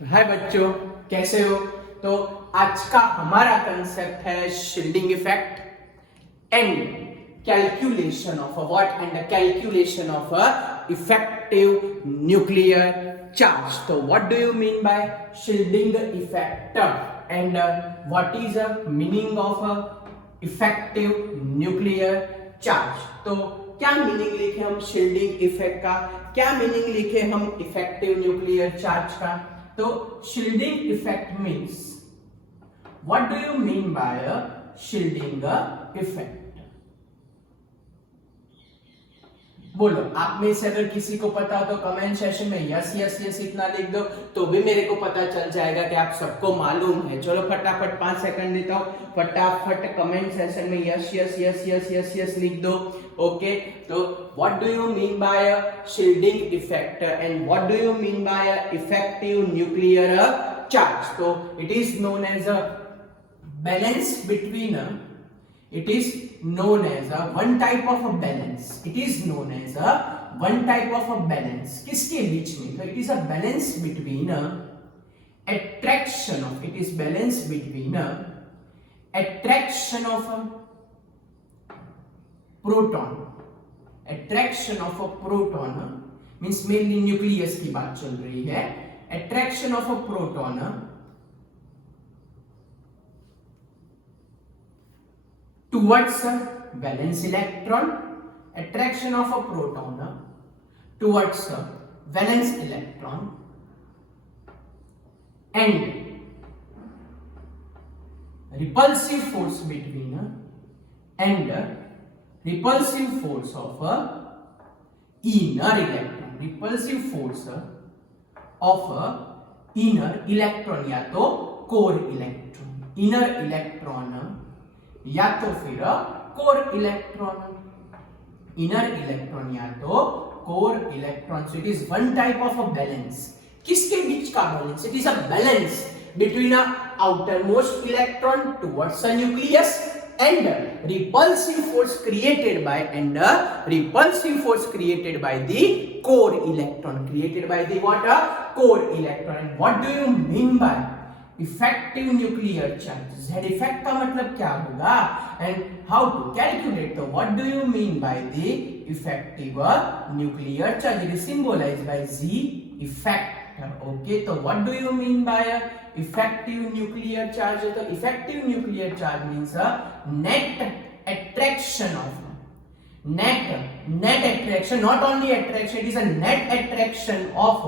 हाय बच्चों, कैसे हो? तो आज का हमारा कंसेप्ट है shielding effect and calculation of a what and the calculation of a effective nuclear charge. तो what do you mean by shielding effect and what is the meaning of a effective nuclear charge? तो क्या meaning लिखे हम shielding effect का, क्या meaning लिखे हम effective nuclear charge का? तो shielding effect means, what do you mean by a shielding effect? बोलो, आप में से अगर किसी को पता हो तो कमेंट सेक्शन में यस यस यस इतना लिख दो, तो भी मेरे को पता चल जाएगा कि आप सबको मालूम है. चलो फटाफट 5 सेकंड देता हूं, फटाफट कमेंट सेक्शन में yes yes yes yes yes yes लिख दो. ओके, तो what do you mean by a shielding effect and what do you mean by a effective nuclear charge? तो it is known as a balance between it is known as a one type of a balance. It is known as a one type of a balance. किसके बीच में? तो it is a balance between a attraction of, it is balance between a attraction of a proton. Attraction of a proton means mainly nucleus की बात चल रही है. Attraction of a proton towards a valence electron, attraction of a proton towards a valence electron, and repulsive force between and repulsive force of a inner electron, repulsive force of a inner electron या तो core electron, inner electron या तो फिर core electron, inner electron या तो core electron. So it is one type of a balance. किसके बीच का balance? It is a balance between a outer most electron towards a nucleus and repulsive force created by the core electron, created by the what? Core electron. And what do you mean by effective nuclear charge? Z effect का मतलब क्या होगा and how to calculate? तो what do you mean by the effective nuclear charge? It is symbolized by Z effect. Okay, तो what do you mean by effective nuclear charge? तो effective nuclear charge means net attraction of, net attraction, not only attraction, it is a net attraction of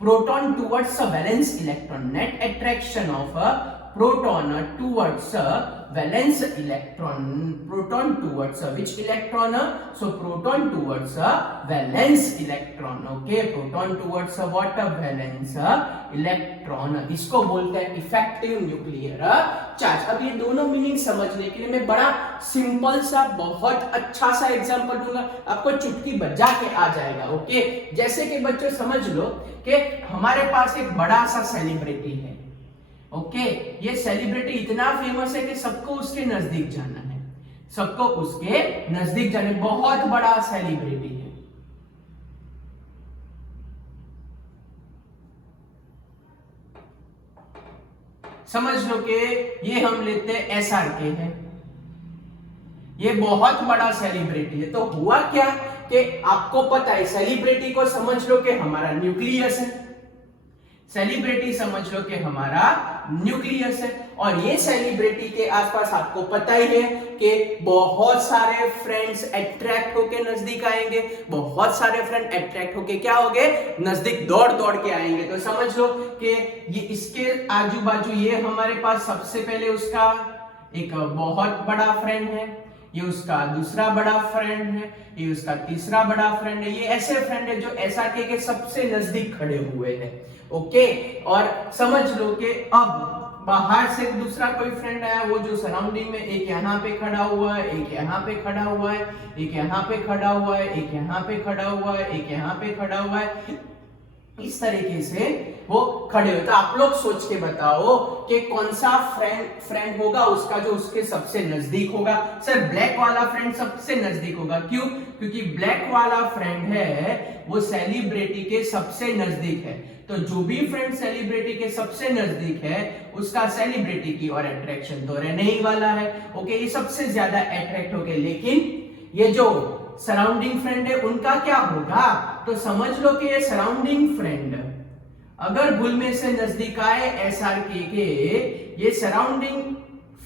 proton towards a valence electron, net attraction of a proton towards a valence electron, proton towards a which electron? So proton towards a valence electron. Okay, proton towards a what? A valence electron. इसको बोलते हैं effective nuclear charge. अब ये दोनों meaning समझने के लिए मैं बड़ा सिंपल सा बहुत अच्छा सा एग्जांपल दूंगा, आपको चुटकी बजा के आ जाएगा. ओके, जैसे कि बच्चों समझ लो कि हमारे पास एक बड़ा सा सेलिब्रिटी है. ओके, ये सेलिब्रिटी इतना फेमस है कि सबको उसके नजदीक जाना है, सबको उसके नजदीक जाने. बहुत बड़ा सेलिब्रिटी है. समझ लो कि ये हम लेते हैं SRK है, ये बहुत बड़ा सेलिब्रिटी है. तो हुआ क्या कि आपको पता है सेलिब्रिटी को समझ लो कि हमारा न्यूक्लियस है, सेलिब्रिटी समझ लो कि हमारा न्यूक्लियस है. और ये सेलिब्रिटी के आसपास आपको पता ही है कि बहुत सारे फ्रेंड्स अट्रैक्ट होके नजदीक आएंगे, बहुत सारे फ्रेंड अट्रैक्ट होके क्या होंगे? नजदीक दौड़ दौड़ के आएंगे. तो समझ लो कि ये इसके आजू बाजू ये हमारे पास सबसे पहले उसका एक बहुत बड़ा फ्रेंड है, ये उसका दूसरा बड़ा फ्रेंड है, ये उसका तीसरा बड़ा फ्रेंड है. ये ऐसे फ्रेंड है जो SRK के सबसे नजदीक खड़े हुए हैं. ओके, और समझ लो कि अब बाहर से दूसरा कोई फ्रेंड आया, वो जो सराउंडिंग में एक यहाँ पे खड़ा हुआ है, एक यहाँ पे खड़ा हुआ है, एक यहाँ पे खड़ा हुआ है, एक यहाँ पे खड़ा हुआ है, एक यहाँ पे खड़ा हुआ है. इस तरीके से वो खड़े हो. तो आप लोग सोच के बताओ कि कौन सा फ्रेंड होगा उसका जो उसके सबसे नजदीक होगा? सर ब्लैक वाला फ्रेंड सबसे नजदीक होगा. क्यों? क्योंकि ब्लैक वाला फ्रेंड है वो सेलिब्रिटी के सबसे नजदीक है. तो जो भी फ्रेंड सेलिब्रिटी के सबसे नजदीक है उसका सेलिब्रिटी की और अट्रैक्शन तो रहने ही वाला है। ओके, ये सबसे ज्यादा अट्रैक्ट होके, लेकिन ये जो सराउंडिंग फ्रेंड है उनका क्या होगा? तो समझ लो कि ये सराउंडिंग फ्रेंड अगर भूल में से नजदीक आए एसआरके के, ये सराउंडिंग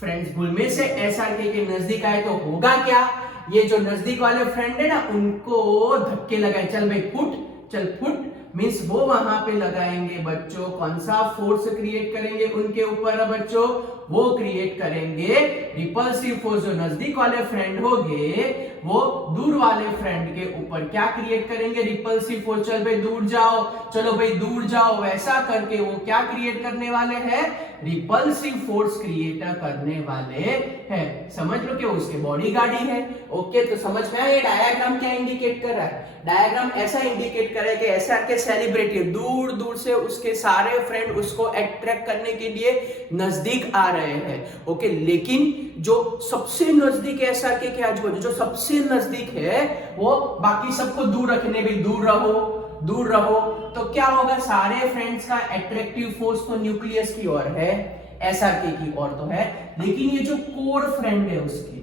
फ्रेंड्स भूल में से एसआरके के नजदीक आए तो होगा क्या? ये जो नजदीक वाले फ्रेंड है ना उनको धक्के लगाए, चल भाई फुट, चल फुट, मींस वो वहां पे लगाएंगे बच्चों, कौन सा फोर्स क्रिएट करेंगे उनके ऊपर बच्चों? वो क्रिएट करेंगे रिपल्सिव फोर्स। जो नजदीक वाले फ्रेंड होंगे वो दूर वाले फ्रेंड के ऊपर क्या क्रिएट करेंगे? Repulsive force. चल भाई दूर जाओ, चलो भाई दूर जाओ, वैसा करके वो क्या क्रिएट करने वाले हैं? रिपल्सिव फोर्स क्रिएट करने वाले हैं। समझ लो कि उसके बॉडीगार्ड ही है। ओके, तो समझ में आया ये डायग्राम क्या इंडिकेट कर रहा है? डायग्राम ऐसा इंडिकेट कर रहा है कि ऐसा के सेलिब्रिटी दूर दूर से उसके सारे फ्रेंड उसको अट्रैक्ट करने के लिए नजदीक आ रहे हैं। ओके, लेकिन जो सबसे नजदीक है एसआरके के आजू बाजू, जो सबसे नजदीक है वो बाकी सबको दूर रखने, भी दूर रहो दूर रहो, तो क्या होगा? सारे फ्रेंड्स का अट्रैक्टिव फोर्स तो न्यूक्लियस की ओर है, एसआरके की ओर तो है, लेकिन ये जो कोर फ्रेंड है उसके,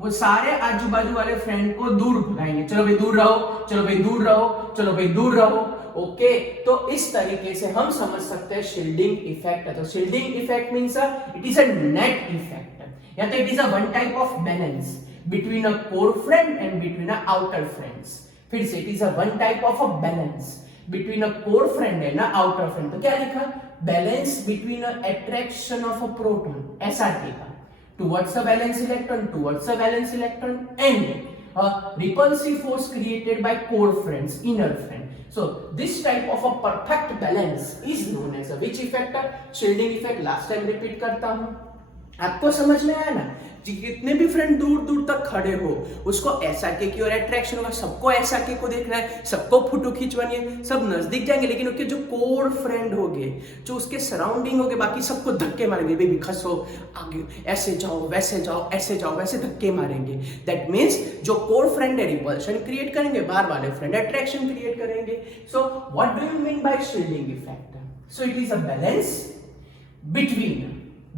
वो सारे आजू बाजू वाले फ्रेंड को दूर भगाएंगे। चलो भाई दूर रहो, चलो भाई दूर रहो, चलो भाई दूर रहो। ओके, तो इस तरीके से हम समझ सकते हैं शील्डिंग इफेक्ट। तो shielding effect means it is a net effect, या तो it is a one type of balance between a core friend and between a outer friends. फिर से it is a one type of a balance between a core friend and a outer friend. तो क्या लिखा? Balance between a attraction of a proton, SRK का, towards a valence electron and a repulsive force created by core friends, inner friend. So this type of a perfect balance is known as a which effect? Shielding effect. Last time repeat करता हूं, आपको समझ में आया ना? जितने भी friend दूर दूर तक खड़े हो उसको एसआरके की और अट्रैक्शन होगा, सबको एसआरके को देखना है, सबको फोटो खिंचवानी है, सब नजदीक जाएंगे, लेकिन उसके जो कोर फ्रेंड होंगे, जो उसके सराउंडिंग होंगे, बाकी सबको धक्के मारेंगे, बेबी खसो आगे, ऐसे जाओ वैसे जाओ, ऐसे जाओ वैसे, धक्के मारेंगे। दैट मींस जो कोर फ्रेंड है रिपल्शन क्रिएट करेंगे, बाहर वाले फ्रेंड अट्रैक्शन क्रिएट करेंगे। So what do you mean by shielding effect? So it is a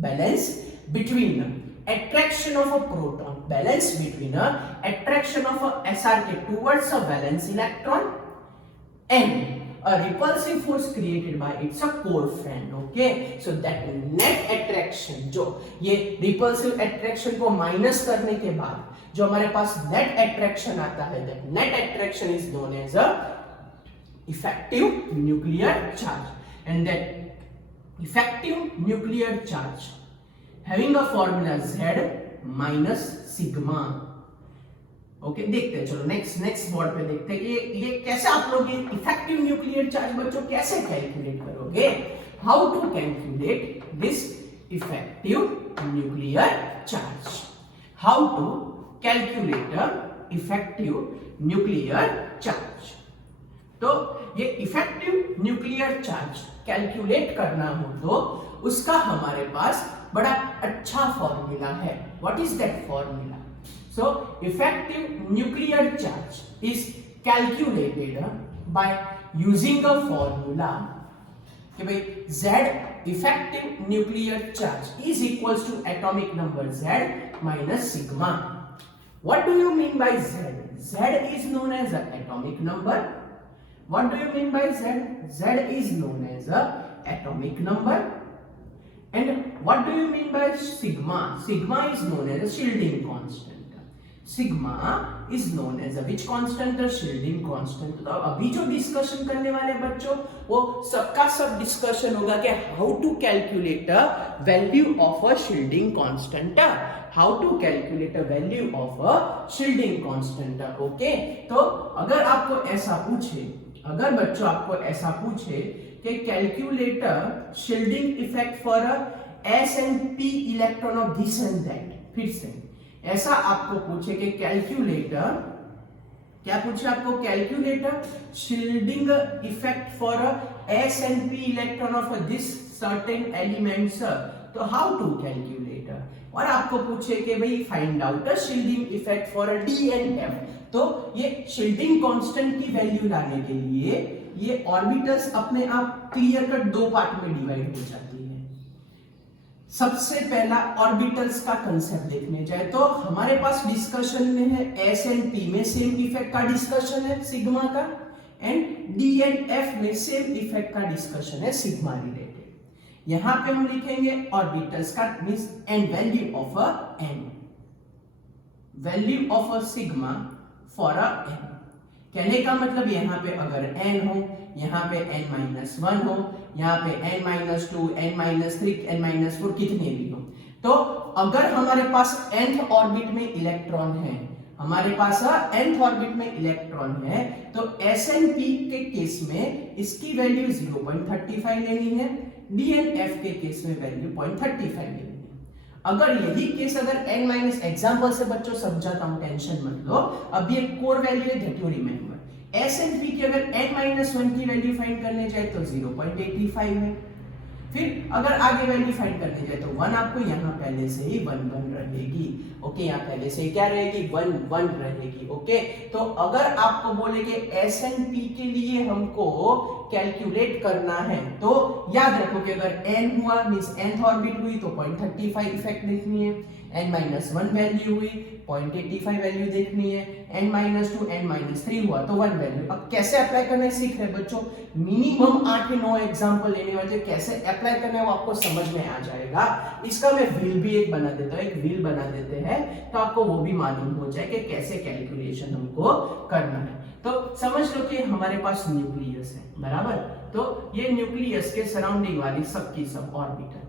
balance between attraction of a proton, balance between a attraction of a SRK towards a valence electron and a repulsive force created by its a core friend. Okay, so that net attraction, जो ये repulsive attraction को minus करने के बाद जो हमारे पास net attraction आता है, that net attraction is known as a effective nuclear charge, and that effective nuclear charge having a formula Z minus sigma. Okay, देखते हैं, चलो नेक्स्ट बोर्ड पे देखते हैं कि ये कैसे आप लोग ये इफेक्टिव न्यूक्लियर चार्ज बच्चों कैसे कैलकुलेट करोगे? How to calculate this effective nuclear charge? How to calculate effective nuclear charge? तो ये इफेक्टिव न्यूक्लियर चार्ज कैलकुलेट करना हो तो उसका हमारे पास बड़ा अच्छा फॉर्मूला है। What is that formula? So effective nuclear charge is calculated by using a formula कि भाई Z effective nuclear charge is equals to atomic number Z minus sigma. What do you mean by Z? Z is known as an atomic number. What do you mean by Z? Z is known as a atomic number. And what do you mean by sigma? Sigma is known as a shielding constant. Sigma is known as a which constant? The shielding constant. तो अभी जो discussion करने वाले बच्चों वो सबका सब discussion होगा कि how to calculate a value of a shielding constant. How to calculate a value of a shielding constant. Okay? तो अगर आपको ऐसा पूछे, अगर बच्चों आपको ऐसा पूछे कि calculator shielding effect for S and P electron of this and that, फिर से ऐसा आपको पूछे कि कैलकुलेटर, क्या पूछे आपको? Calculator shielding effect for S and P electron of this certain elements, तो हाउ टू कैलकुलेटर? और आपको पूछे कि भाई find out the shielding effect for D and F, तो ये शील्डिंग कांस्टेंट की वैल्यू लाने के लिए ये ऑर्बिटल्स अपने आप क्लियर कट दो पार्ट में डिवाइड हो जाती है। सबसे पहला ऑर्बिटल्स का कंसेप्ट देखने जाए तो हमारे पास डिस्कशन में है एस एंड पी में सेम इफेक्ट का डिस्कशन है सिग्मा का, एंड डी एंड एफ में सेम इफेक्ट का डिस्कशन है सिग्मा रिलेटेड। यहां पे हम लिखेंगे ऑर्बिटल्स का means and value of a N, value of a sigma for a N. कहने का मतलब यहाँ पे अगर n हो, यहाँ पे n-1 हो, यहाँ पे n-2, n-3, n-4 कितने भी हो, तो अगर हमारे पास nth ऑर्बिट में इलेक्ट्रॉन है, हमारे पास nth ऑर्बिट में इलेक्ट्रॉन है, तो s एंड p के केस में इसकी वैल्यू 0.35 लेनी है, d एंड f के केस में वैल्यू 0.35 लेनी है। अगर यही केस अगर n माइनस एग्जांपल से बच्चों समझाता हूं, टेंशन मत लो, अब ये कोर वैल्यू है that you remember. s and p की अगर n-1 की वैल्यू फाइंड करने जाए तो 0.85 है, फिर अगर आगे वैल्यू फाइंड करने जाए तो 1 आपको यहाँ पहले से ही 1 रहेगी, ओके, यहाँ पहले से क्या रहेगी 1 रहेगी, ओके। तो अगर आपको बोले कि s एंड p के लिए हमको कैलकुलेट करना है तो याद रखो कि अगर n हुआ मींस nth ऑर्बिट हुई तो 0.35 इफेक्ट देखनी है, n-1 वैल्यू हुई 0.85 वैल्यू देखनी है, n-2 n-3 हुआ तो 1 वैल्यू। अब कैसे अप्लाई करना है सीख रहे बच्चों, मिनिमम 8-9 एग्जांपल लेने वाले, कैसे अप्लाई करना है वो आपको समझ में आ जाएगा। इसका मैं व्हील भी एक बना देता हूं, एक व्हील बना देते हैं तो आपको वो भी मालूम हो जाए कि कैसे कैलकुलेशन हमको करना है। तो समझ लो कि हमारे पास न्यूक्लियस है, बराबर, तो ये न्यूक्लियस के सराउंडिंग वाली सब की सब ऑर्बिटल,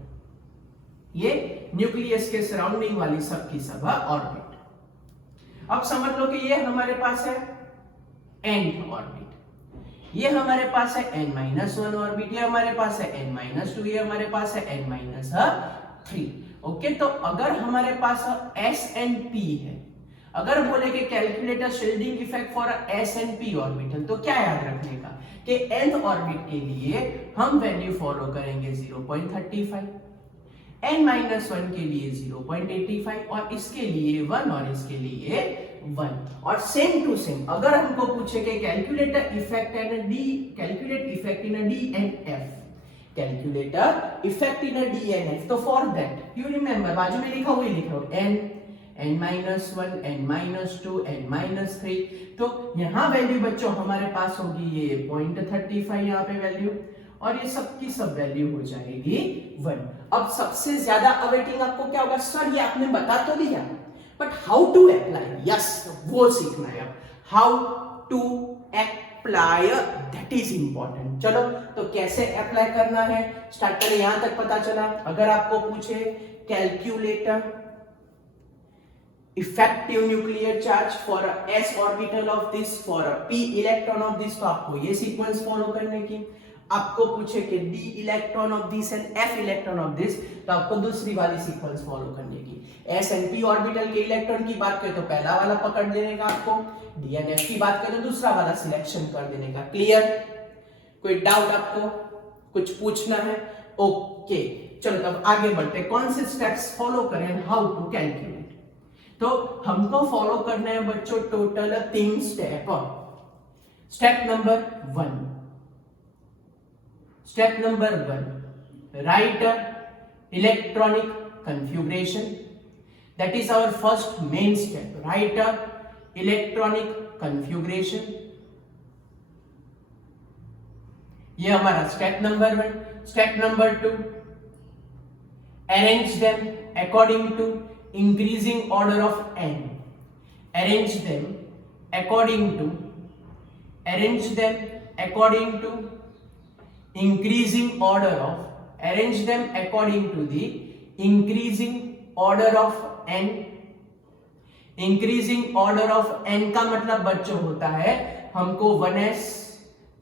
ये न्यूक्लियस के सराउंडिंग वाली सब की सब ऑर्बिट। अब समझ लो कि ये हमारे पास है nth ऑर्बिट, ये हमारे पास है n-1 ऑर्बिट, ये हमारे पास है n-2, ये हमारे पास है n-3, ओके। तो अगर हमारे पास s एंड p है, अगर बोले कि calculate shielding effect for s and p orbital, तो क्या याद रखने का कि nth ऑर्बिट के लिए हम वैल्यू फॉलो करेंगे 0.35, n-1 के लिए 0.85 और इसके लिए 1 और इसके लिए 1। और सेम टू सेम अगर हमको पूछे कि calculate effect in D, calculate effect in D and F, calculate effect in D and F, तो फॉर दैट यू रिमेंबर बाजू में लिखा हुआ लिखो n-1, n-2, n-3, तो यहां वैल्यू बच्चों हमारे पास होगी ये 0.35 यहाँ पे वैल्यू, और ये सब की सब वैल्यू हो जाएगी 1। अब सबसे ज्यादा अवेटिंग आपको क्या होगा, सर ये आपने बता तो दिया but how to apply, yes वो सीखना है। अब how to apply that is important. चलो तो कैसे अप्लाई करना है स्टार्ट करें, यहां तक पता चला। अगर आपको पूछे calculator effective nuclear charge for s orbital of this, for p electron of this, तो आपको ये सीक्वेंस फॉलो करने की। आपको पूछे कि d electron of this and f electron of this, तो आपको दूसरी वाली सीक्वेंस फॉलो करने की। s एंड p ऑर्बिटल के इलेक्ट्रॉन की बात करें तो पहला वाला पकड़ लेने का आपको, d एंड f की बात करें तो दूसरा वाला सिलेक्शन कर देने का। क्लियर? कोई डाउट आपको, कुछ पूछना है? ओके चलो तब आगे बढ़ते, कौन से स्टेप्स फॉलो करें एंड हाउ टू कैलकुलेट। तो हमको फॉलो करना है बच्चों total 3 step. Step number 1, step number 1, right electronic configuration, that is our first main step, write a electronic configuration, ये हमारा step number 1। Step number 2, arrange them according to increasing order of n, arrange them according to increasing order of, arrange them according to the increasing order of n। increasing order of n का मतलब बच्चों होता है हमको 1s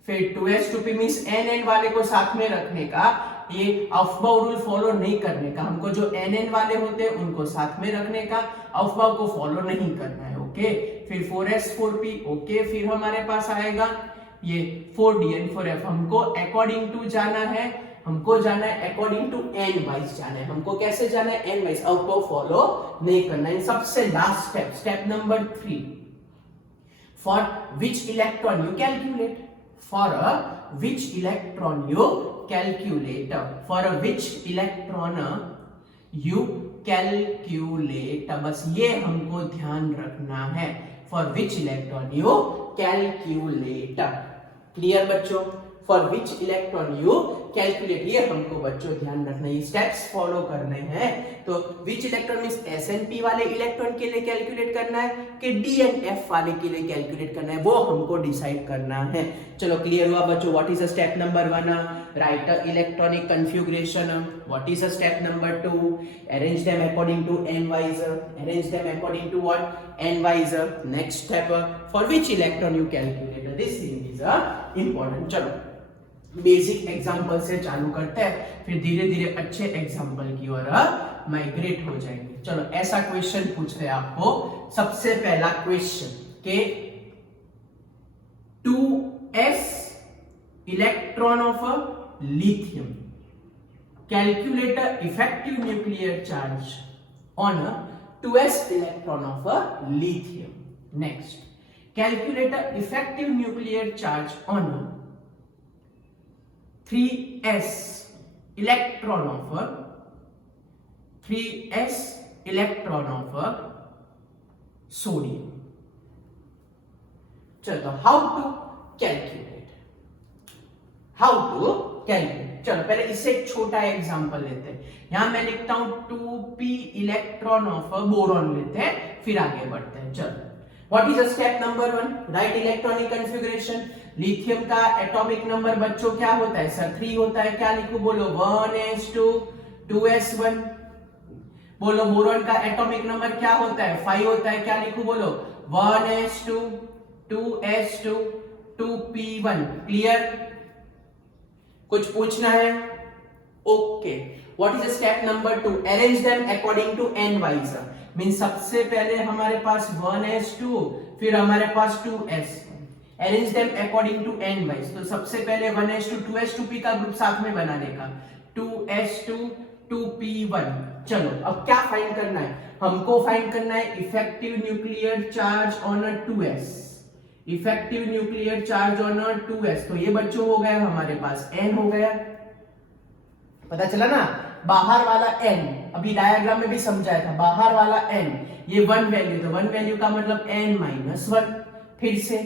फिर 2s 2p means n वाले को साथ में रखने का, ये अफबाउ रूल फॉलो नहीं करने का। हमको जो n वाले होते हैं उनको साथ में रखने का, अफबाउ को फॉलो नहीं करना है, ओके। फिर 4s 4p, ओके। फिर हमारे पास आएगा ये 4d and 4f, हमको अकॉर्डिंग टू जाना है, हमको जाना है अकॉर्डिंग टू n वाइज जाना है। हमको कैसे जाना है? n वाइज, अफबाउ फॉलो नहीं करना है। सबसे last step, step number 3, for which electron you calculate, for which electron you calculate, for which electron you calculate, बस ये हमको ध्यान रखना है, for which electron you calculate, clear बच्चों, for which electron you calculate, ये हमको बच्चों ध्यान रखना है, ये स्टेप्स फॉलो करने हैं। तो which electron means S and P वाले इलेक्ट्रॉन के लिए कैलकुलेट करना है कि D and F वाले के लिए कैलकुलेट करना है, वो हमको डिसाइड करना है। चलो क्लियर हुआ बच्चों। What is step number 1, write a electronic configuration. What is step number 2, arrange them according to n wise, arrange them according to what n wise. Next step, for which electron you calculate, this thing is important. चलो basic example से चालू करते हैं, फिर धीरे धीरे अच्छे example की ओर माइग्रेट हो जाएंगे। चलो ऐसा क्वेश्चन पूछते हैं आपको। सबसे पहला क्वेश्चन के 2s electron of lithium, calculate effective nuclear charge on 2s electron of lithium. Next, calculate effective nuclear charge on 3s electron of 3s electron of sodium। चलो हाउ टू कैलकुलेट, चलो पहले इससे एक छोटा एग्जांपल लेते हैं। यहां मैं लिखता हूं 2p इलेक्ट्रॉन ऑफ बोरॉन लेते हैं, फिर आगे बढ़ते हैं। चलो what is step number 1, right electronic configuration. Lithium का एटॉमिक नंबर बच्चों क्या होता है सर? 3 होता है। क्या लिखूं बोलो? 1s2 2s1। बोलो बोरॉन का एटॉमिक नंबर क्या होता है? 5 होता है। क्या लिखूं बोलो? 1s2 2s2 2p1। क्लियर? कुछ पूछना है? Okay. What is step number 2, arrange them according to n wise. Mean सबसे पहले हमारे पास 1s2, फिर हमारे पास 2s, arrange them according to n wise. तो सबसे पहले 1s2 2s2 p का ग्रुप साथ में बनाने का, 2s2 2p1। चलो अब क्या फाइंड करना है? हमको फाइंड करना है effective nuclear charge on 2s, effective nuclear charge on 2s। तो ये बच्चों हो गया हमारे पास n हो गया, पता चला ना? बाहर वाला n, अभी डायग्राम में भी समझाया था, बाहर वाला n, ये 1 वैल्यू, तो 1 वैल्यू का मतलब n-1। फिर से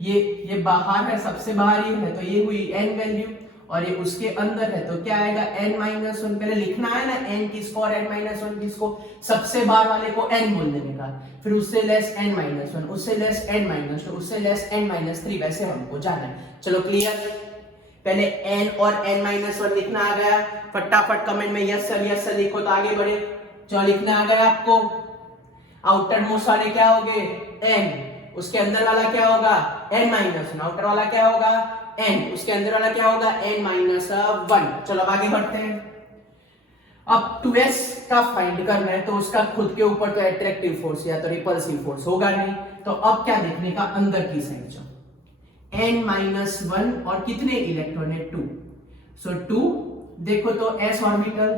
ये बाहर है, सबसे बाहर ये है, तो ये हुई n वैल्यू, और ये उसके अंदर है तो क्या आएगा? n-1। पहले लिखना है ना n किसको और n-1 किसको, सबसे बाहर वाले को n बोल देने का, फिर उससे लेस n-1, उससे लेस n-2, उससे लेस n-3, वैसे हमको जाना है। चलो क्लियर? पहले n और n-1 लिखना आ गया, फटाफट कमेंट में यस सर लिखो तो आगे बढ़े। चलो लिखना आ गया आपको। आउटर मोस्ट वाले क्या हो गए? n, उसके अंदर वाला क्या होगा? n-1, आउटर वाला क्या होगा? n, उसके अंदर वाला क्या होगा? n-1। चलो अब आगे बढ़ते हैं। अब 2s का फाइंड करना है, तो उसका खुद के ऊपर तो अट्रैक्टिव फोर्स या तो रिपल्सिव फोर्स होगा नहीं, तो अब क्या देखने का? अंदर की साइड n-1 और कितने इलेक्ट्रॉन है? 2। सो 2 देखो तो s ऑर्बिटल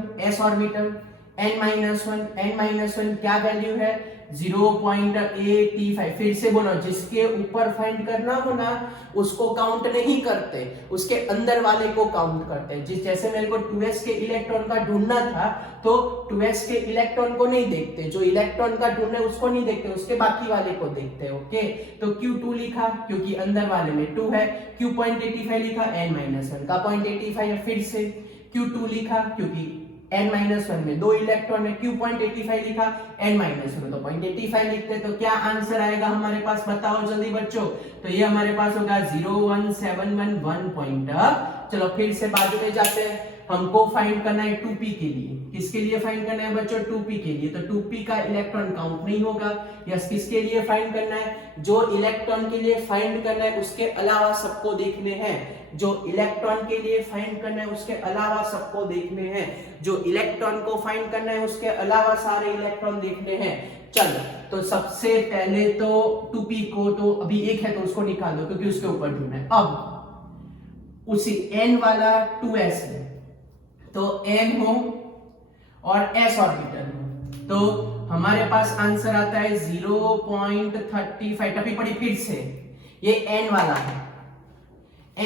n-1 क्या वैल्यू है? 0.85। फिर से बोलो, जिसके ऊपर फाइंड करना हो ना उसको काउंट नहीं करते, उसके अंदर वाले को काउंट करते हैं। जैसे मेरे को 2s के इलेक्ट्रॉन का ढूंढना था तो 2s के इलेक्ट्रॉन को नहीं देखते, जो इलेक्ट्रॉन का ढूंढना है उसको नहीं देखते, उसके बाकी वाले को देखते हैं। ओके, तो Q2 लिखा क्योंकि अंदर वाले में 2 है, Q 0.85 लिखा, n-1 का 0.85 है। फिर से Q2 लिखा क्योंकि n-1 में 2 इलेक्ट्रॉन है, Q 0.85 लिखा, n-1 में तो 0.85 लिखते, तो क्या आंसर आएगा हमारे पास? बताओ जल्दी बच्चों। तो ये हमारे पास होगा 0.1711 पॉइंट। चलो फिर से बाजू में जाते हैं। हमको फाइंड करना है 2p के लिए। किसके लिए फाइंड करना है बच्चों? 2p के लिए। तो 2p का इलेक्ट्रॉन काउंट नहीं होगा। यस, किसके लिए फाइंड करना है? जो इलेक्ट्रॉन के लिए फाइंड करना है उसके अलावा सबको देखने हैं, जो इलेक्ट्रॉन के लिए फाइंड करना है उसके अलावा सबको देखने हैं, जो इलेक्ट्रॉन को फाइंड करना है उसके अलावा सारे इलेक्ट्रॉन देखने हैं। चलो तो सबसे पहले तो 2p को तो अभी एक है तो उसको निकाल दो क्योंकि उसके ऊपर ढूंढना है। अब उसी n वाला 2s है तो n हो और s ऑर्बिटल हो, तो हमारे पास आंसर आता है 0.35। टपी पड़ी फिर से, ये n वाला है,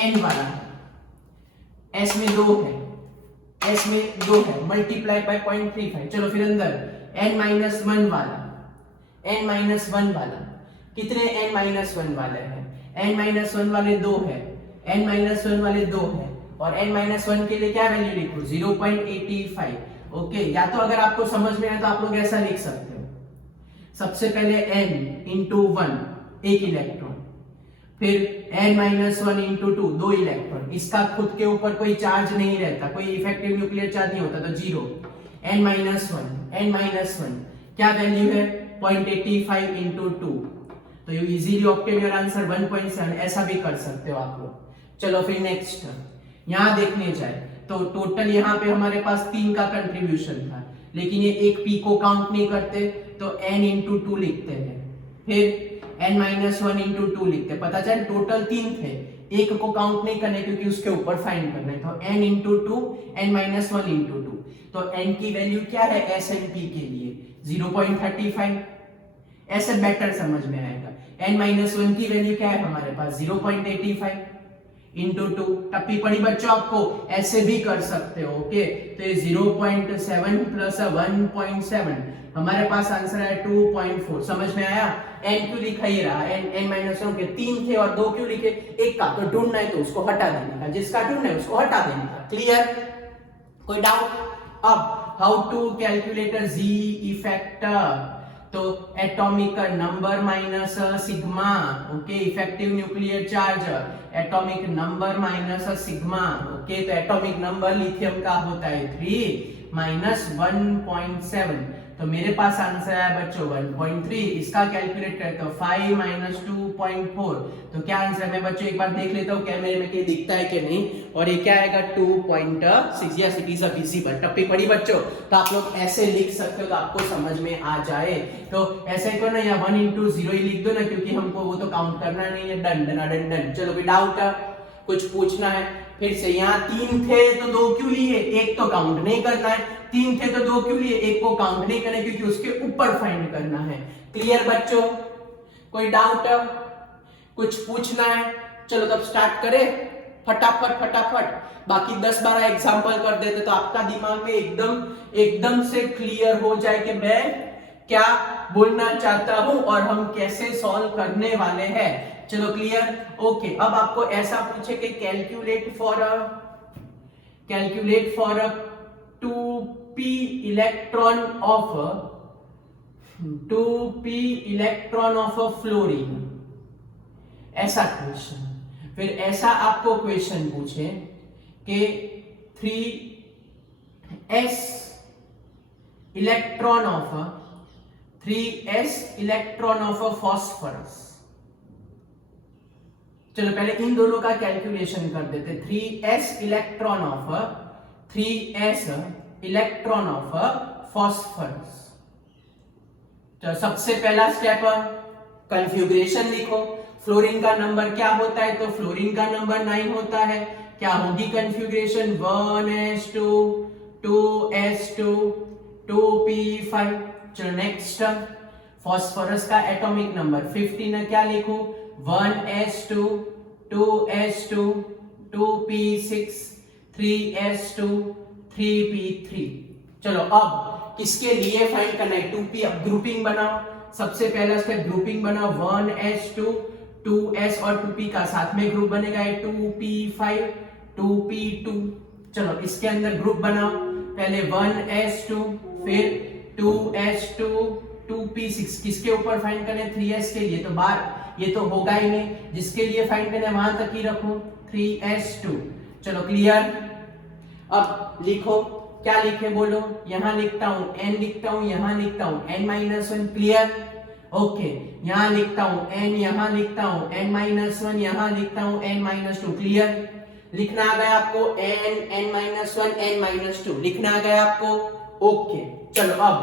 n वाला है, s में 2 है, s में 2 है, मल्टीप्लाई बाय 0.35। चलो फिर अंदर n-1 वाला, n-1 वाला, कितने n-1 वाले हैं? n-1 वाले 2 है, n-1 वाले 2 है, और n-1 के लिए क्या वैल्यू लिखूं? 0.85। ओके, या तो अगर आपको समझ में आए तो आप लोग ऐसा लिख सकते हो, सबसे पहले n इंटू 1 एक इलेक्ट्रॉन, फिर n-1 इंटू 2 2 इलेक्ट्रॉन, इसका खुद के ऊपर कोई चार्ज नहीं रहता, कोई इफेक्टिव न्यूक्लियर चार्ज नहीं होता, तो 0। n-1 क्या वैल्यू है? 0.85 इंटू 2, तो you easily obtain your answer 1.7। ऐसा भी कर सकते हो आप लोग। चलो फिर नेक्स्ट यहां देखने जाए तो टोटल यहाँ पे हमारे पास 3 का कंट्रीब्यूशन था, लेकिन ये एक पी को काउंट नहीं करते, तो n इंटू 2 लिखते हैं, फिर n-1 इंटू 2 लिखते हैं। पता चल टोटल 3 थे, एक को काउंट नहीं करने क्योंकि उसके ऊपर फाइंड करना है, तो n इंटू 2, n-1 इंटू 2, तो n की वैल्यू क्या है s एंड p के लिए? 0.35। ऐसे बेटर समझ में आएगा। n-1 की वैल्यू क्या है हमारे पास? 0.85 इंटू 2। टप्पी पड़ी बच्चों, आपको ऐसे भी कर सकते हो। ओके, तो ये 0.7 प्लस 1.7, हमारे पास आंसर है 2.4। समझ में आया? n क्यों लिखा ही रहा, n-1 के 3 थे और 2 क्यों लिखे? एक का तो ढूंढना है तो उसको हटा देने का, जिसका ढूंढना है उसको हटा देने का। क्लियर? कोई डाउट? अब how to calculate z effect, तो atomic number minus sigma. Okay, effective nuclear charge, atomic number minus sigma. Okay, तो एटॉमिक नंबर लिथियम का होता है 3 माइनस 1.7, तो मेरे पास आंसर है बच्चों 1.3। इसका कैलकुलेट करते हो 5 माइनस 2.4, तो क्या आंसर है बच्चों? एक बार देख लेता हूँ कैमरे में कि दिखता है कि नहीं, और ये क्या आएगा 2.6। Yes, it is a visible. टप्पी पड़ी बच्चों, तो आप लोग ऐसे लिख सकते हो तो आपको समझ में आ जाए। तो ऐसे करो ना, या 1 इंटू 0 ही लिख दो ना, क्योंकि हमको वो तो काउंट करना नहीं है। Done done done done. चलो कोई डाउट, कुछ पूछना है? फिर से यहाँ 3 थे तो 2 क्यों लिए? एक तो काउंट नहीं करना है। 3 थे तो 2 क्यों लिए? एक को काउंट नहीं करना क्योंकि उसके ऊपर फाइंड करना है। क्लियर बच्चों? कोई डाउट, कुछ पूछना है? चलो तब स्टार्ट करें फटाफट फटाफट। बाकी 10-12 एग्जांपल कर देते तो आपका दिमाग में एकदम से क्लियर हो जाए कि मैं क्या बोलना चाहता हूं और हम कैसे सॉल्व करने वाले हैं। चलो क्लियर? ओके, अब आपको ऐसा पूछे कि calculate for a 2p electron of a fluorine, ऐसा क्वेश्चन। फिर ऐसा आपको क्वेश्चन पूछे कि 3s electron of a phosphorus. चलो पहले इन दोनों का कैलकुलेशन कर देते। 3s electron of phosphorus. तो सबसे पहला स्टेप कॉन्फ़िगरेशन लिखो। फ्लोरीन का नंबर क्या होता है? तो फ्लोरीन का नंबर 9 होता है। क्या होगी कॉन्फ़िगरेशन? 1s2 2s2 2p5। चलो नेक्स्ट, फास्फोरस का एटॉमिक नंबर 15 है। क्या लिखूं? 1s2 2s2 2p6 3s2 3p3। चलो अब किसके लिए फाइंड करना है? 2p। अब ग्रुपिंग बनाओ। सबसे पहला स्टेप ग्रुपिंग बनाओ। 1s2 2s और 2p का साथ में ग्रुप बनेगा 2p5 2p2। चलो इसके अंदर ग्रुप बनाओ। पहले 1s2 फिर 2s2 2p6। किसके ऊपर फाइंड करने? 3s के लिए। तो बार ये तो होगा ही नहीं, जिसके लिए फाइंड करना है वहां तक ही रखो 3s2। चलो क्लियर? अब लिखो, क्या लिखे बोलो? यहां लिखता हूं n, लिखता हूं यहां लिखता हूं n-1। क्लियर? ओके, यहां लिखता हूं n, यहां लिखता हूं n-1, यहां लिखता हूं n-2। क्लियर? लिखना आ गया आपको n n-1 n-2 लिखना आ गया आपको? ओके, चलो अब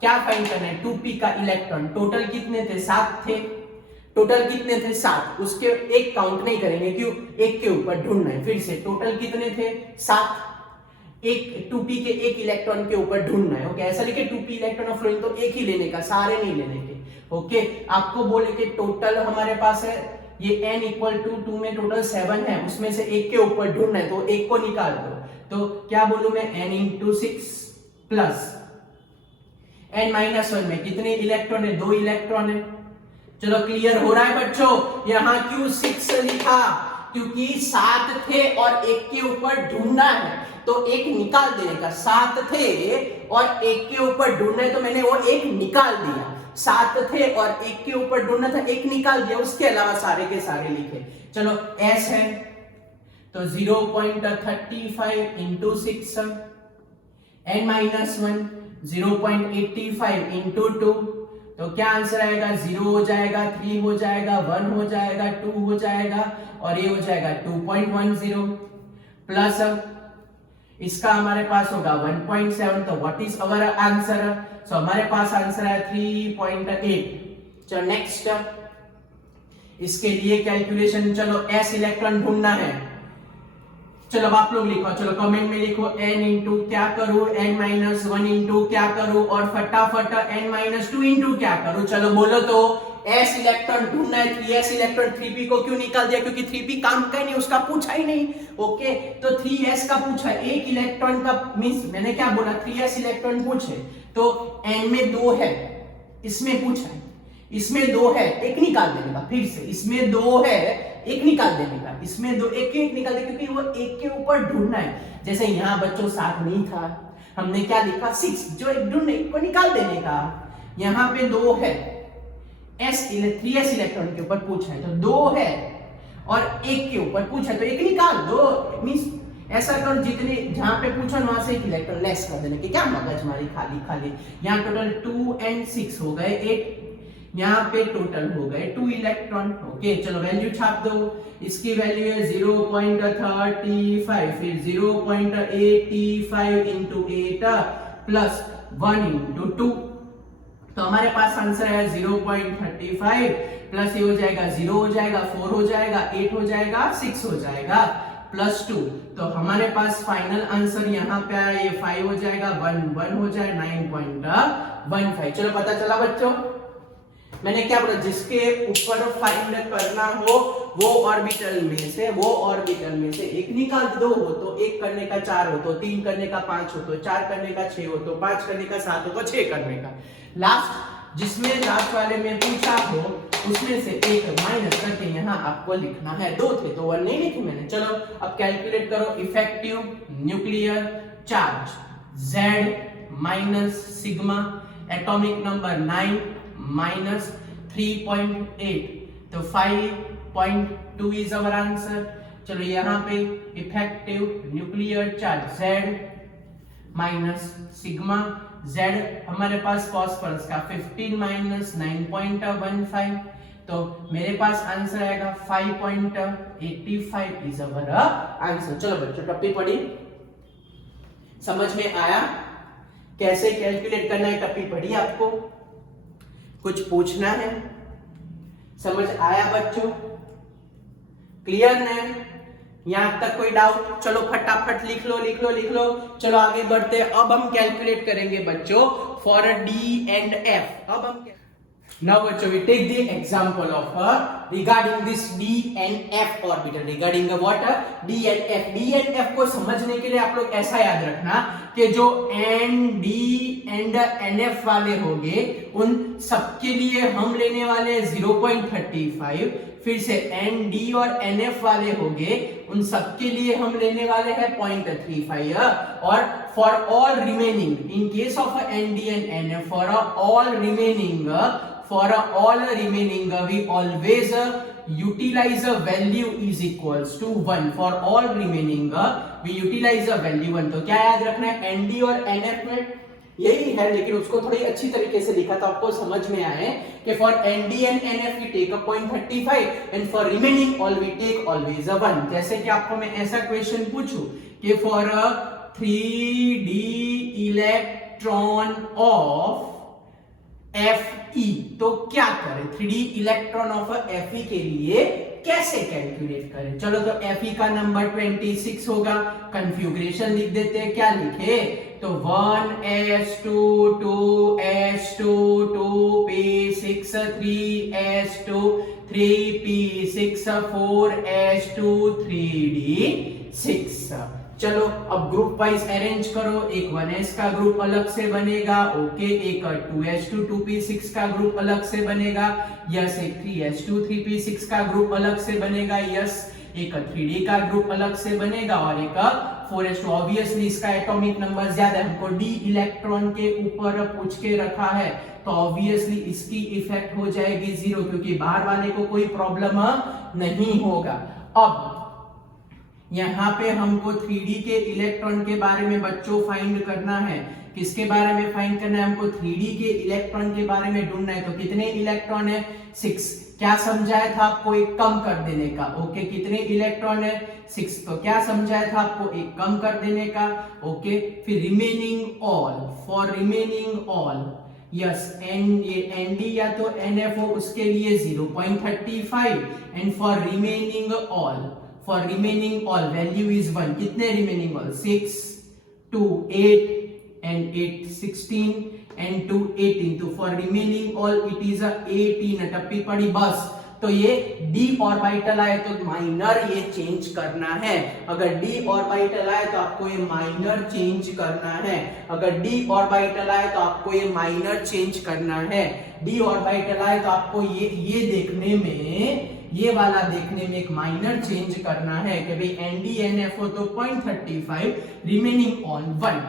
क्या फाइंड करना है? 2p का इलेक्ट्रॉन टोटल कितने थे? 7 थे। टोटल कितने थे? 7। उसके एक काउंट नहीं करेंगे, क्यों? एक के ऊपर ढूंढना है। फिर से टोटल कितने थे? 7 एक 2p के एक इलेक्ट्रॉन के ऊपर ढूंढना है। ओके, ऐसा लिखे 2p इलेक्ट्रॉन ऑफ फ्लोरीन, तो एक ही लेने का, सारे नहीं लेने के। ओके, आपको बोले कि टोटल हमारे पास है ये n इक्वल टू 2 में टोटल 7 है, उसमें से एक के ऊपर ढूंढना है, तो एक को निकाल दो। तो क्या बोलूं मैं, n into 6 plus n minus 1 में कितने इलेक्ट्रॉन है, 2 इलेक्ट्रॉन है। चलो क्लियर हो रहा है बच्चों। यहां क्यों 6 लिखा, क्योंकि 7 थे और एक के ऊपर ढूंढना है, तो एक निकाल देने का। 7 थे और एक के ऊपर ढूंढना है, तो मैंने वो एक निकाल दिया। 7 थे और एक के ऊपर ढूंढना था, एक निकाल दिया, उसके अलावा सारे के सारे लिखे। चलो s है तो 0.35 इंटू 6, n माइनस 1 0.85 इंटू 2, तो क्या आंसर आएगा, 0 हो जाएगा, 3 हो जाएगा, 1 हो जाएगा, 2 हो जाएगा और ये हो जाएगा 2.10 प्लस इसका हमारे पास होगा 1.7। तो व्हाट इज अवर आंसर, सो हमारे पास आंसर है 3.8। चलो नेक्स्ट, इसके लिए कैलकुलेशन, चलो s इलेक्ट्रॉन ढूंढना है। चलो अब आप लोग लिखो, चलो कमेंट में लिखो n इंटू क्या करूं, n माइनस 1 इंटू क्या करूं और फटाफट n माइनस 2 इंटू क्या करूं। चलो बोलो तो, s इलेक्ट्रॉन ढूंढना है, 3s इलेक्ट्रॉन 3p को क्यों निकाल दिया, क्योंकि 3p काम का ही नहीं, उसका पूछा ही नहीं। ओके, तो 3s का पूछा, एक इलेक्ट्रॉन का मींस मैंने क्या बोला, 3s इलेक्ट्रॉन पूछे, तो n में 2 है, इसमें पूछा है, इसमें 2 है, एक निकाल देने का। फिर से इसमें 2 है, एक निकाल देने का, इसमें 2, एक निकाल दे, क्योंकि वो एक के ऊपर ढूंढना है। जैसे यहाँ बच्चों 7 नहीं था, हमने क्या लिखा 6, जो एक ढूंढने को निकाल देने का। यहाँ पे 2 है, 3s इलेक्ट्रॉन के ऊपर पूछा है, तो 2 है और एक के ऊपर पूछा है, तो एक निकाल दो। मींस ऐसा करो, जितने जहां पे पूछा वहां से एक इलेक्ट्रॉन लेस कर देने के, क्या मगज मारी खाली खाली। यहाँ टोटल 2 and 6 हो गए 8, यहाँ पे टोटल हो गए 2 इलेक्ट्रॉन। ओके, चलो वैल्यू छाप दो, इसकी वैल्यू है 0.35, फिर 0.85 इंटू 8 प्लस 1 इंटू 2, तो हमारे पास आंसर है 0.35 प्लस ये हो जाएगा 0 हो जाएगा, 4 हो जाएगा, 8 हो जाएगा, 6 हो जाएगा प्लस 2, तो हमारे पास फाइनल आंसर यहाँ पे आया, ये 5 हो जाएगा, 1 हो जाए 9.15। चलो पता चला बच्चों, मैंने क्या बोला, जिसके ऊपर फाइंड करना हो वो ऑर्बिटल में से एक निकाल दो, हो तो 1 करने का 4 हो, तो 3 करने का 5 हो, तो 4 करने का 6 हो, तो 5 करने का 7 हो, तो 6 करने का। लास्ट, जिसमें लास्ट वाले में पूछा हो उसमें से एक माइनस करके यहाँ आपको लिखना है। 2 थे तो 1 नहीं लिखी मैंने। चलो अब कैलकुलेट करो, effective nuclear charge Z minus sigma, atomic number 9 minus 3.8, तो 5.2 इज अवर आंसर। चलो यहाँ पे effective nuclear charge Z minus sigma, Z हमारे पास फॉस्फोरस का 15 माइनस 9.15, तो मेरे पास आंसर आएगा 5.85 इज अवर आंसर। चलो बच्चों टप्पी पढ़ी, समझ में आया कैसे कैलकुलेट करना है? टप्पी पढ़ी आपको, कुछ पूछना है? समझ आया बच्चों? क्लियर है? यहां तक कोई डाउट? चलो फटाफट लिख लो। चलो आगे बढ़ते हैं। अब हम कैलकुलेट करेंगे बच्चों फॉर D and F। अब हम now बच्चों we take the example of regarding this D and F orbital, regarding what D and F। D and F को समझने के लिए आप लोग ऐसा याद रखना कि जो N D and NF वाले होंगे उन सबके लिए हम लेने वाले 0.35, फिर से N D और NF वाले होंगे उन सबके लिए हम लेने वाले हैं 0.35, और for all remaining in case of N D and NF for all remaining we always utilize a value is equals to 1। for all remaining we utilize a value 1। तो क्या याद रखना है? ND और NF में यही है, लेकिन उसको थोड़ी अच्छी तरीके से लिखा तो आपको समझ में आए कि for ND and NF we take a 0.35 and for remaining all we take always a 1। जैसे कि आपको मैं ऐसा क्वेश्चन पूछूं कि for a 3D electron of Fe, तो क्या करें? 3D इलेक्ट्रॉन ऑफ Fe के लिए कैसे कैलकुलेट करें? चलो तो Fe का नंबर 26 होगा, कन्फिग्रेशन लिख देते हैं, क्या लिखे? तो 1s2 2s2 2p6 3s2 3p6 4s2 3d6। चलो अब ग्रुप वाइज अरेंज करो, एक 1s का ग्रुप अलग से बनेगा, ओके, एक 2s2 2p6 का ग्रुप अलग से बनेगा, यस, एक 3s2 3p6 का ग्रुप अलग से बनेगा, यस, एक 3d का ग्रुप अलग से बनेगा और एक 4s2। ऑब्वियसली इसका एटॉमिक नंबर ज्यादा है, हमको d इलेक्ट्रॉन के ऊपर पूछ के रखा है, तो ऑब्वियसली इसकी इफेक्ट हो जाएगी 0, क्योंकि बाहर वाले को कोई प्रॉब्लम नहीं होगा। अब यहाँ पे हमको 3D के इलेक्ट्रॉन के बारे में बच्चों फाइंड करना है। किसके बारे में फाइंड करना है? हमको 3D के इलेक्ट्रॉन के बारे में ढूंढना है। तो कितने इलेक्ट्रॉन है? 6। क्या समझाया था आपको? एक कम कर देने का। ओके, कितने इलेक्ट्रॉन है? 6। तो क्या समझाया था आपको? एक कम कर देने का। ओके, फिर remaining all, for remaining all, yes, N D या तो NF हो उसके लिए 0.35 and for remaining all, for remaining all value is 1। कितने remaining all? 6 2 8 and 8 16 and 2 18। तो for remaining all it is a 18। टप्पी पड़ी बस। तो ये d ऑर्बिटल आए तो माइनर ये चेंज करना है। अगर d ऑर्बिटल आए तो आपको ये माइनर चेंज करना है। अगर d ऑर्बिटल आए तो आपको ये माइनर चेंज करना है। d ऑर्बिटल आए तो आपको ये देखने में, ये वाला देखने में एक माइनर चेंज करना है कि भाई NdNF हो तो 0.35, रिमेनिंग ऑल 1।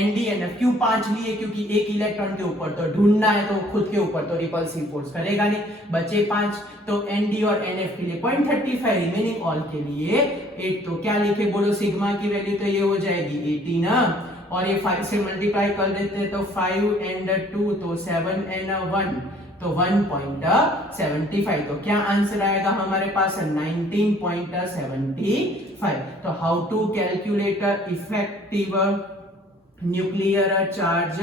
NdNF क्यों 5 लिए? क्योंकि एक इलेक्ट्रॉन के ऊपर तो ढूंढना है, तो खुद के ऊपर तो रिपल्सिव फोर्स करेगा नहीं, बचे 5। तो Nd और NF के लिए 0.35, रिमेनिंग ऑल के लिए 8। तो क्या लिखे बोलो? सिग्मा की वैल्यू तो ये हो जाएगी 18 और ये 5 से मल्टीप्लाई कर देते हैं तो 5 and 2 तो 7 and 1 तो 1.75। तो क्या आंसर आएगा हमारे पास? 19.75। तो how to calculate effective nuclear charge?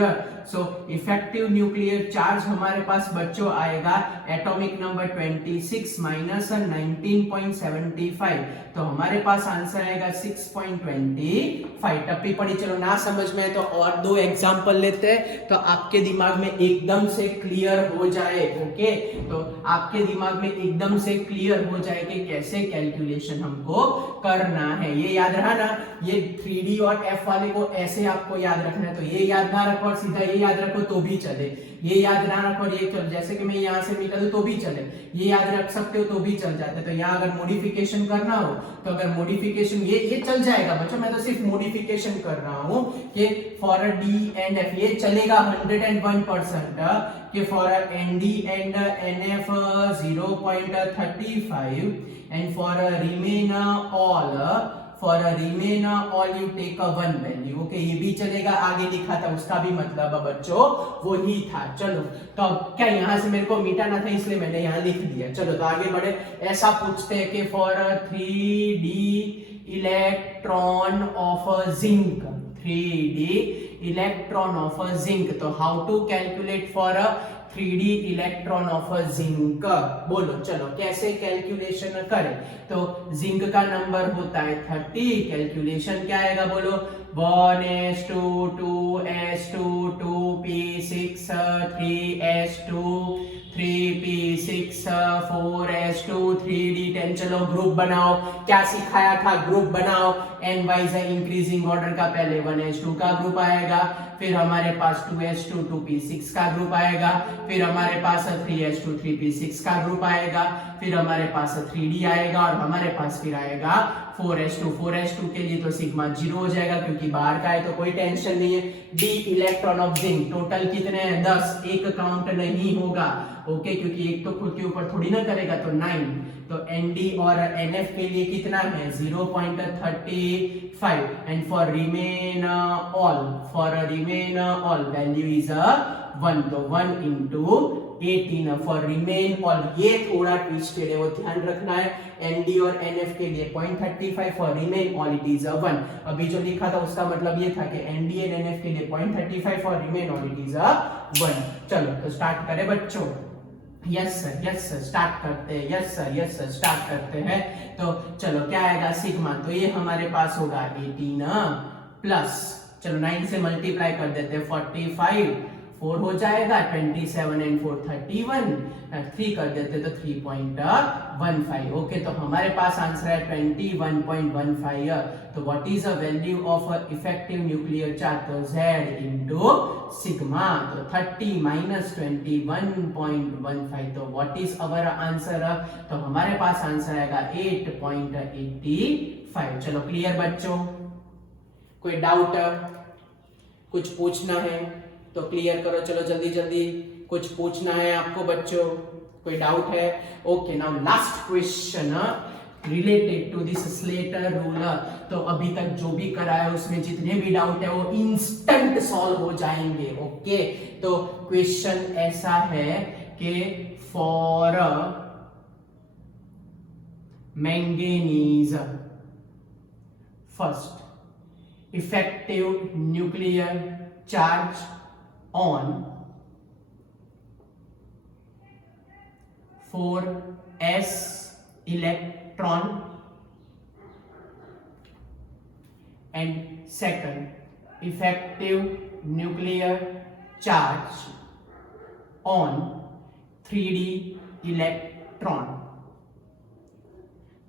So effective nuclear charge हमारे पास बच्चों आएगा एटॉमिक नंबर 26 माइनस 19.75। तो हमारे पास आंसर आएगा 6.25। टप्पी पड़ी। चलो ना समझ में तो और दो एग्जांपल लेते हैं तो आपके दिमाग में एकदम से क्लियर हो जाए। ओके, तो आपके दिमाग में एकदम से क्लियर हो जाए कि कैसे कैलकुलेशन हमको करना है। ये याद रहा ना, ये 3D और F वाले को ऐसे आपको याद रखना है। तो ये याद ना रखो और सीधा ये याद रखो तो भी चले, ये याद ना रखो और ये चल, जैसे कि मैं यहाँ से मिटा दूं तो भी चले, ये याद रख सकते हो तो भी चल जाते हैं। तो यहाँ अगर मॉडिफिकेशन करना हो तो अगर मॉडिफिकेशन ये चल जाएगा बच्चों, मैं तो सिर्फ मॉडिफिकेशन कर रहा हूँ कि फॉर डी एंड एफ ये चलेगा 101%, कि for N D and N F 0.35 and for remain all, for remain all you take 1 value. Okay, ये भी चलेगा, आगे लिखा था उसका भी मतलब बच्चों वो ही था। चलो तो अब क्या यहाँ से मेरे को मिटाना था इसलिए मैंने यहाँ लिख दिया। चलो तो आगे बढ़े। ऐसा पूछते हैं कि for 3D electron of zinc, 3D electron of zinc, तो how to calculate for 3D electron of zinc? बोलो चलो कैसे कैलकुलेशन करें? तो जिंक का नंबर होता है 30। कैलकुलेशन क्या आएगा बोलो? 1s2 2s2 2p6 3s2 3p6 4s2 3d10। चलो ग्रुप बनाओ। क्या सिखाया था? ग्रुप बनाओ एन वाइज इंक्रीजिंग ऑर्डर का। पहले 1s2 का ग्रुप आएगा, फिर हमारे पास 2s2 2p6 का ग्रुप आएगा, फिर हमारे पास 3s2 3p6 का ग्रुप आएगा, फिर हमारे पास 3d आएगा और हमारे पास फिर आएगा 4s2। 4s2 के लिए तो सिग्मा 0 हो जाएगा क्योंकि बाहर का है तो कोई टेंशन नहीं है। D electron of zinc total कितने हैं? 10। एक काउंट नहीं होगा। ओके, क्योंकि एक तो खुद के ऊपर थोड़ी ना करेगा, तो 9। तो Nd और NF के लिए कितना है? 0.35 and for remain all value is 1। तो 1 into 18 फॉर रिमेन ऑल। ये थोड़ा ट्विस्टेड है, वो ध्यान रखना है। Nd और NF के लिए 0.35 for remain all it is 1। अभी जो लिखा था उसका मतलब ये था कि Nd और NF के लिए 0.35 for remain all it is 1। चलो तो स्टार्ट करें बच्चों। यस सर स्टार्ट करते हैं, यस सर स्टार्ट करते हैं। तो चलो क्या आएगा सिग्मा, तो ये हमारे पास होगा 18 प्लस, चलो 9 से मल्टीप्लाई कर देते हैं 45, 4 हो जाएगा 27 एंड 4 31, 3 कर देते तो 3.15। ओके, तो हमारे पास आंसर है 21.15। तो what is the value of a effective nuclear charge, तो Z इनटू सिग्मा, तो 30 माइनस 21.15, तो व्हाट इज अवर आंसर, तो हमारे पास आंसर आएगा 8.85। चलो क्लियर बच्चों, कोई डाउट कुछ पूछना है तो क्लियर करो, चलो जल्दी जल्दी कुछ पूछना है आपको बच्चों, कोई डाउट है? Okay, now last question related to this Slater rule. तो अभी तक जो भी करा है उसमें जितने भी डाउट है वो इंस्टेंट सॉल्व हो जाएंगे। ओके, तो क्वेश्चन ऐसा है कि for manganese first effective nuclear charge on 4s electron and second effective nuclear charge on 3d electron।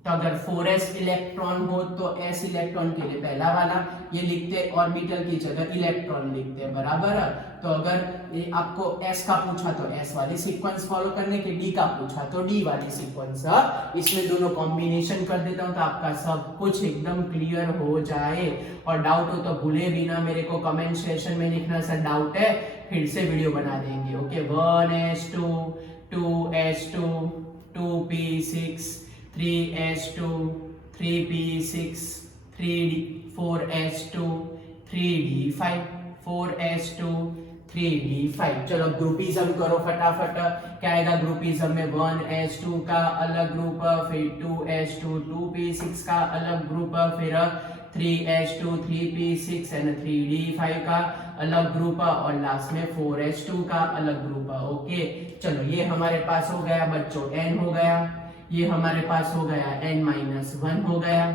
तो अगर 4s इलेक्ट्रॉन हो तो s इलेक्ट्रॉन के लिए पहला वाला ये लिखते, ऑर्बिटल की जगह इलेक्ट्रॉन लिखते हैं, बराबर। तो अगर ये आपको s का पूछा तो s वाली सीक्वेंस फॉलो करने के, d का पूछा तो d वाली सीक्वेंस, इसमें दोनों कॉम्बिनेशन कर देता हूं तो आपका सब कुछ एकदम क्लियर हो जाए। और डाउट हो तो भूले भी ना मेरे को कमेंट सेक्शन में लिखना, सर डाउट है, फिर से वीडियो बना देंगे। Okay, 1s2 2s2 2p6 3s2 3p6 4s2 3d5 4s2 3d5। चलो ग्रुपिज्म करो फटाफट, क्या आएगा ग्रुपिज्म में, 1s2 का अलग ग्रुप, फिर 2s2 2p6 का अलग ग्रुप, फिर 3s2 3p6 एंड 3d5 का अलग ग्रुप, और लास्ट में 4s2 का अलग ग्रुप। ओके, चलो ये हमारे पास हो गया बच्चों n हो गया, ये हमारे पास हो गया n-1 हो गया,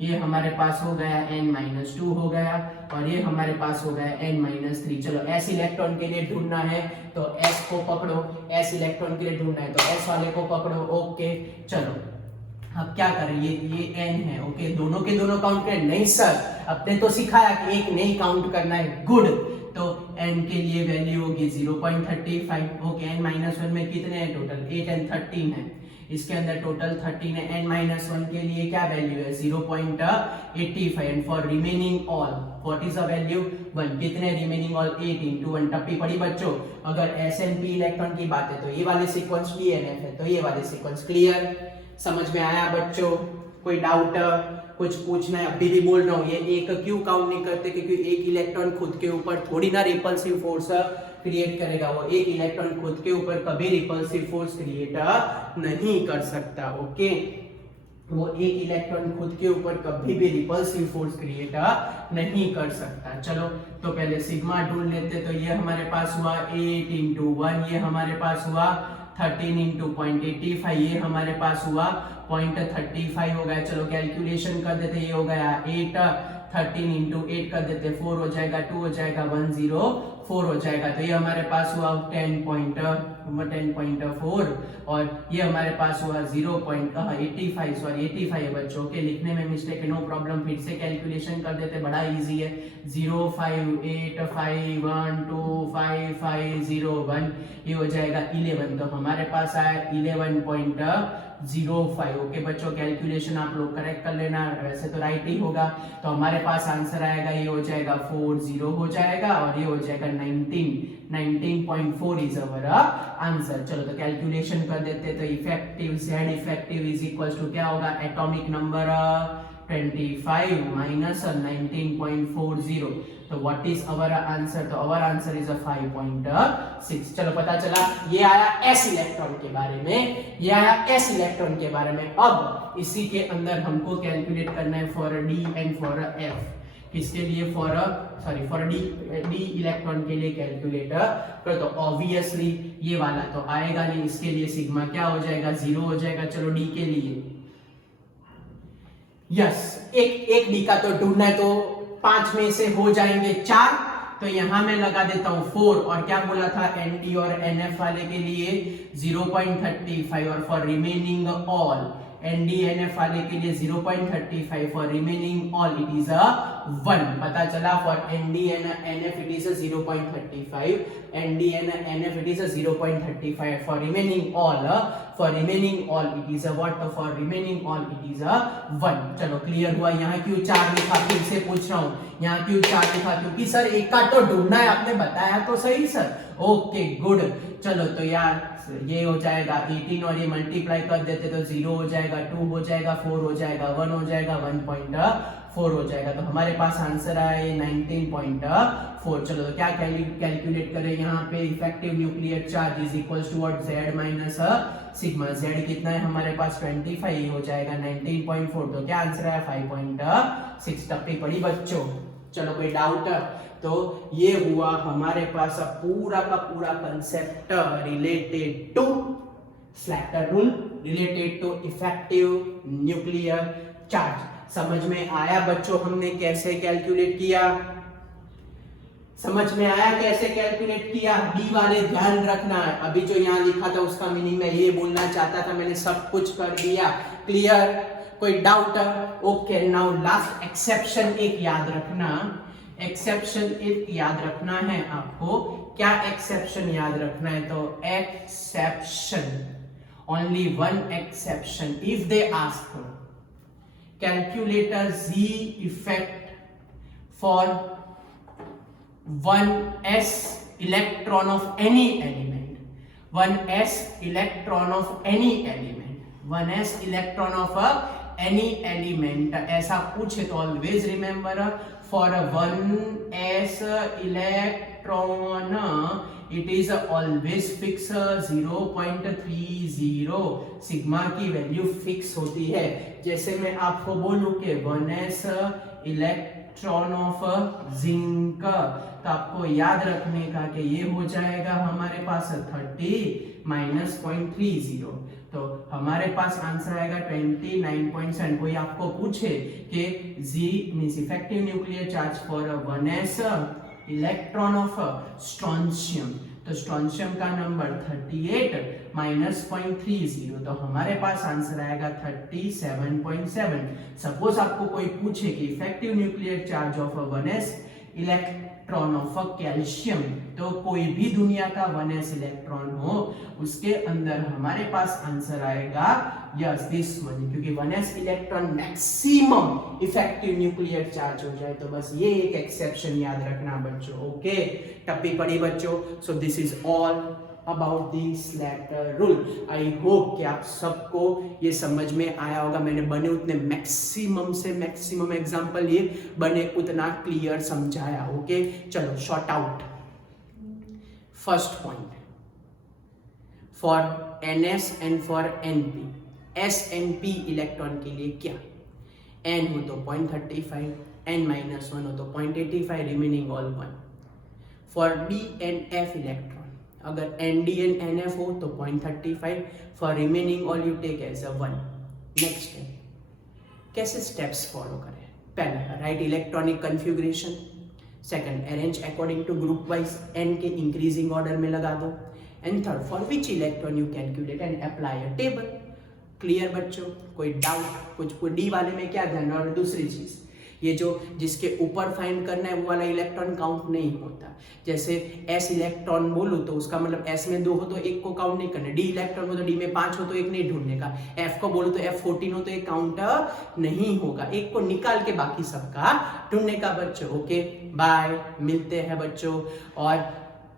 ये हमारे पास हो गया n-2 हो गया, और ये हमारे पास हो गया n-3। चलो s इलेक्ट्रॉन के लिए ढूंढना है तो s को पकड़ो, s इलेक्ट्रॉन के लिए ढूंढना है तो s वाले को पकड़ो। ओके, चलो अब क्या करें, ये n है। ओके, दोनों के दोनों काउंट करें? नहीं सर, आपने तो सिखाया कि एक नहीं काउंट करना है। गुड, तो n के लिए वैल्यू होगी 0.35। ओके, n-1 में कितने हैं टोटल, 8 एंड 13 है, इसके अंदर टोटल 13 है। n-1 के लिए क्या वैल्यू है, 0.85। And for remaining all what is the value, 1। कितने रिमेनिंग ऑल, 8 into 1। टप्पी पड़ी बच्चों, अगर s and p इलेक्ट्रॉन की बात है तो ये वाले सीक्वेंस DNF है, तो ये वाले सीक्वेंस क्लियर, समझ में आया बच्चों? कोई डाउट कुछ पूछना है? अभी भी बोल रहा हूँ, ये एक क्यों काउंट नहीं करते, क्योंकि एक इलेक्ट्रॉन खुद के ऊपर थोड़ी ना रिपल्सिव फोर्स क्रिएट करेगा, वो एक इलेक्ट्रॉन खुद के ऊपर कभी रिपल्सिव फोर्स क्रिएट नहीं कर सकता। ओके, वो एक इलेक्ट्रॉन खुद के ऊपर कभी भी रिपल्सिव फोर्स क्रिएट नहीं कर सकता। चलो तो पहले सिग्मा ढूंढ लेते, तो ये हमारे पास हुआ 8 into 1, ये हमारे पास हुआ 13 into 0.85, ये हमारे पास हुआ 0.35 हो गया। चलो कैलकुलेशन कर देते, ये हो गया 8, 13 into 8 कर देते, 4 हो जाएगा, 2 हो जाएगा, 104 हो जाएगा। तो ये हमारे पास हुआ 10.4, और ये हमारे पास हुआ 0.85, सॉरी 85 है बच्चों के, लिखने में मिस्टेक है, नो प्रॉब्लम, फिर से कैलकुलेशन कर देते, बड़ा इजी है। 058512550 ये हो जाएगा 11, तो हमारे पास आया 11.05। ओके बच्चों, कैलकुलेशन आप लोग करेक्ट कर लेना, वैसे तो राइट ही होगा। तो हमारे पास आंसर आएगा, ये हो जाएगा 40 हो जाएगा, और ये हो जाएगा 19.4 इज अवर आंसर। चलो तो कैलकुलेशन कर देते, तो effective Z effective is equal to क्या होगा, एटॉमिक नंबर 25 माइनस 19.40, तो व्हाट इज अवर आंसर, तो अवर आंसर इज 5.6। चलो पता चला, ये आया s इलेक्ट्रॉन के बारे में, ये आया s इलेक्ट्रॉन के बारे में। अब इसी के अंदर हमको कैलकुलेट करना है for d and for f। किसके लिए, फॉर डी इलेक्ट्रॉन के लिए कैलकुलेट कर, तो ऑब्वियसली ये वाला तो आएगा नहीं, इसके लिए सिग्मा क्या हो जाएगा, 0 हो जाएगा। चलो डी के लिए यस, एक डी का तो ढूंढना है, तो 5 में से हो जाएंगे 4, तो यहां मैं लगा देता हूं 4, और क्या बोला था एनडी और एनएफ वाले के लिए 0.35, और फॉर रिमेनिंग ऑल NDNF वाले के लिए 0.35, for remaining all it is 1। पता चला for NDNF it is 0.35, NDNF it is 0.35, for remaining all it is what, for remaining all it is 1। चलो क्लियर हुआ। यहाँ क्यों 4 लिखा, फिर से पूछ रहा हूँ, यहाँ क्यों 4 लिखा, क्योंकि सर एक का तो ढूंढना है, आपने बताया तो सही सर। ओके गुड, चलो तो यार ये हो जाएगा 18, और ये मल्टीप्लाई कर देते तो 0 हो जाएगा, 2 हो जाएगा, 4 हो जाएगा, 1 हो जाएगा, 1.4 हो जाएगा। तो हमारे पास आंसर आया ये 19.4। चलो तो क्या कैलकुलेट करें यहाँ पे, effective nuclear charge is equals to what, Z minus sigma. Z कितना है हमारे पास 25, हो जाएगा 19.4, तो क्या आंसर आया 5.6। टप्पी पड़ी बच्चों। चलो कोई डाउट, तो ये हुआ हमारे पास पूरा का पूरा concept related to Slater rule, related to effective nuclear charge. समझ में आया बच्चों हमने कैसे कैलकुलेट किया, समझ में आया कैसे कैलकुलेट किया। डी वाले ध्यान रखना है, अभी जो यहाँ लिखा था उसका मीनिंग मैं ये बोलना चाहता था, मैंने सब कुछ कर दिया। क्लियर, कोई doubt? Okay, now last exception एक याद रखना, एक्सेप्शन एक याद रखना है आपको। क्या एक्सेप्शन याद रखना है? तो exception, only one exception, if they ask calculator Z effect for 1s electron of any element, 1s electron of any element, 1s electron of any element, ऐसा पूछे तो always remember for 1s electron it is always fix 0.30, sigma की value fix होती है। जैसे मैं आपको बोलूं कि 1s इलेक्ट्रॉन ऑफ जिंक, तो आपको याद रखने का कि ये हो जाएगा हमारे पास 30 माइनस 0.30, तो हमारे पास आंसर आएगा 29.7। कोई आपको पूछे कि Z means effective nuclear charge for 1s electron of strontium, तो स्ट्रोंशियम का नंबर 38 माइनस 0.30, तो हमारे पास आंसर आएगा 37.7। सपोज आपको कोई पूछे कि effective nuclear charge of 1s electron of calcium, तो कोई भी दुनिया का 1s इलेक्ट्रॉन हो उसके अंदर हमारे पास आंसर आएगा यस दिस वन, क्योंकि 1s electron maximum effective nuclear charge हो जाए। तो बस ये एक एक्सेप्शन याद रखना बच्चों। ओके, टप्पी पड़ी बच्चों। So this is all about the Slater rule. I hope कि आप सबको ये समझ में आया होगा। मैंने बने उतने मैक्सिमम से मैक्सिमम एग्जांपल ये बने उतना क्लियर समझाया। ओके, चलो short out. First point, for NS and for NP, S and P electron के लिए क्या, N हो तो 0.35, N-1 हो तो 0.85, remaining all 1। For D and F electron, अगर ND and NF हो तो 0.35, for remaining all you take as 1। Next है कैसे स्टेप्स फॉलो करें। पहला, write electronic configuration. Second, arrange according to group wise, N के इंक्रीजिंग ऑर्डर में लगा दो। And third, for which electron you calculate and apply a table. Clear बच्चों, कोई डाउट? कुछ डी वाले में क्या ध्यान, और दूसरी चीज ये जो जिसके ऊपर फाइंड करना है वो वाला इलेक्ट्रॉन काउंट नहीं होता। जैसे S इलेक्ट्रॉन बोलूं तो उसका मतलब S में 2 हो तो 1 को काउंट नहीं करना, D इलेक्ट्रॉन हो तो D में 5 हो तो 1 नहीं ढूंढने का, F को बोलूं तो F14 हो तो 1 काउंट नहीं होगा, 1 को निकाल के बाकी सबका ढूंढने का बच्चों। ओके बाय, मिलते हैं बच्चों, और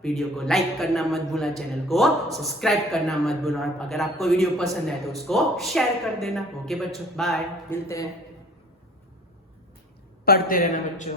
वीडियो को लाइक करना मत भूलना, चैनल को सब्सक्राइब करना मत भूलना, और अगर आपको वीडियो पसंद आए तो उसको शेयर कर देना। ओके बच्चों, बाय, मिलते हैं, पढ़ते रहना बच्चों।